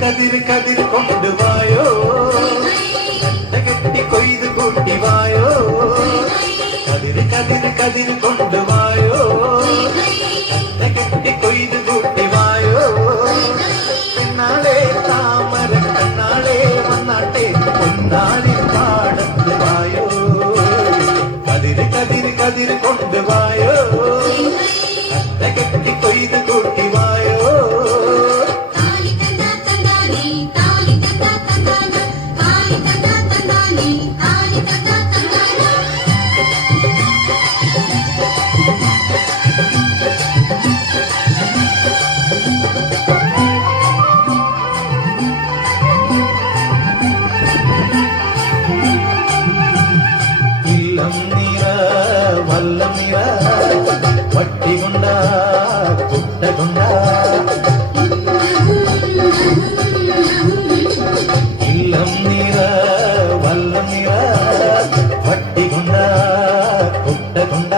കതിർ കതിർ കൊണ്ടുവായോ കെട്ടി കൊയ്ത് കൂട്ടിവായോ കതിർ കതിർ കതിർ കൊണ്ടുവായോ കെട്ടി കൊയ്ത് കൂട്ടിവായോ പിന്നാളെ താമര കണ്ണാളെ വന്നാട്ടെ പൊന്നാളി പാടത്ത് വായോ കതിർ കതിർ കതിർ കൊണ്ടുവായോ കെട്ടി കൊയ്ത് കൂട്ടിവായോ വല്ലം നിറ വട്ടി കൊണ്ട കുട്ട കൊണ്ട ഇല്ലം നിറ വല്ലം നിറ വട്ടി കൊണ്ട കുട്ട കൊണ്ട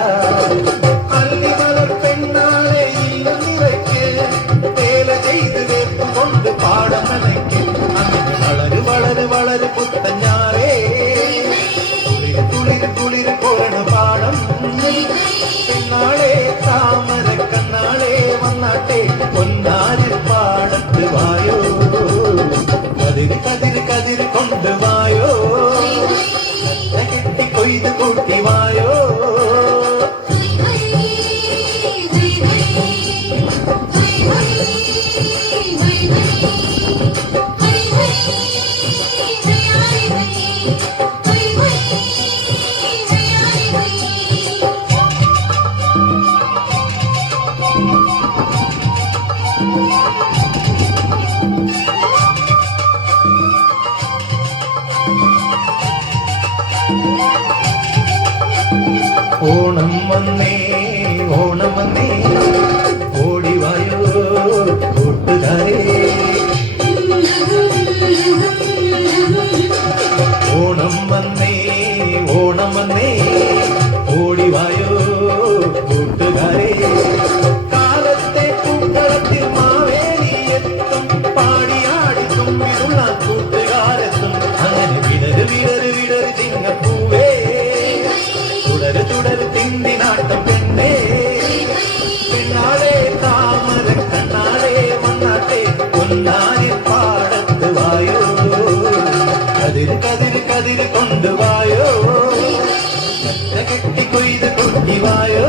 അല്ലിമലർ പെണ്ണാളെ ഇല്ലം നിറയ്ക്ക് വേല ചെയ്ത് വേപ്പ് കൊണ്ട് പാടമലയ്ക്ക് അങ്ങനെ വളര് വളര് വളര് പുത്തഞ്ഞാറേ കുളിര് കുളിര് പോണ പാടം പിന്നാളെ താമര കണ്ണാളെ വന്നാട്ടെ പൊന്നാരി പാടത്ത് വായോ കതിര് കതിര് കതിര് കൊണ്ടുവായോ കെട്ടി കൊയ്ത് കൂട്ടി വായോ ഓണം വന്നേ ഓണം വന്നേ ഓടിവായോ കൂട്ടുകാരേ ഓണം വന്നേ ഓണം വന്നേ ഓടിവായോ കൂട്ടുകാരേ കാലത്തെ പൂക്കളത്തിൽ മാവേലി എത്തും പാടിയാടി തുമ്പിലുള്ള കൂട്ടുകാരെത്തും അങ്ങനെ വിടര് വിടര് വിടര് ചിങ്ങപ്പൂവേ തുടര് തുടര് തിന്തിനാട്ടം പെണ്ണേ പെണ്ണാളെ താമര കണ്ണാളെ വന്നാട്ടെ പൊന്നാരി പാടത്ത് വായോ കതിര് കതിര് കതിര് കൊണ്ടുവായോ കെട്ടി കൊയ്ത് കൊട്ടിവായോ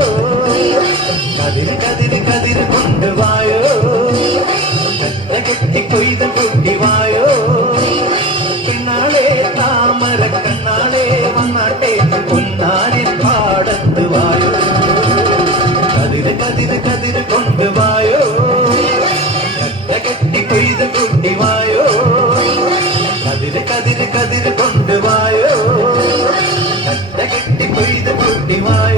കതിര് കതിര് കതിര് കൊണ്ടുവായോ കെട്ടി കൊയ്ത് കൊട്ടിവായോ പെണ്ണാളെ താമര കണ്ണാളെ വന്നാട്ടെ പൊന്നാരി പാടത്ത് വായോ കതിര് കതിര് കതിര് കൊണ്ടുവായോ കെട്ടി കൊയ്ത് കൊട്ടിവായോ കതിര് കതിര് കതിര് കൊണ്ടുവായോ കെട്ടി കൊയ്ത് കൊട്ടിവായോ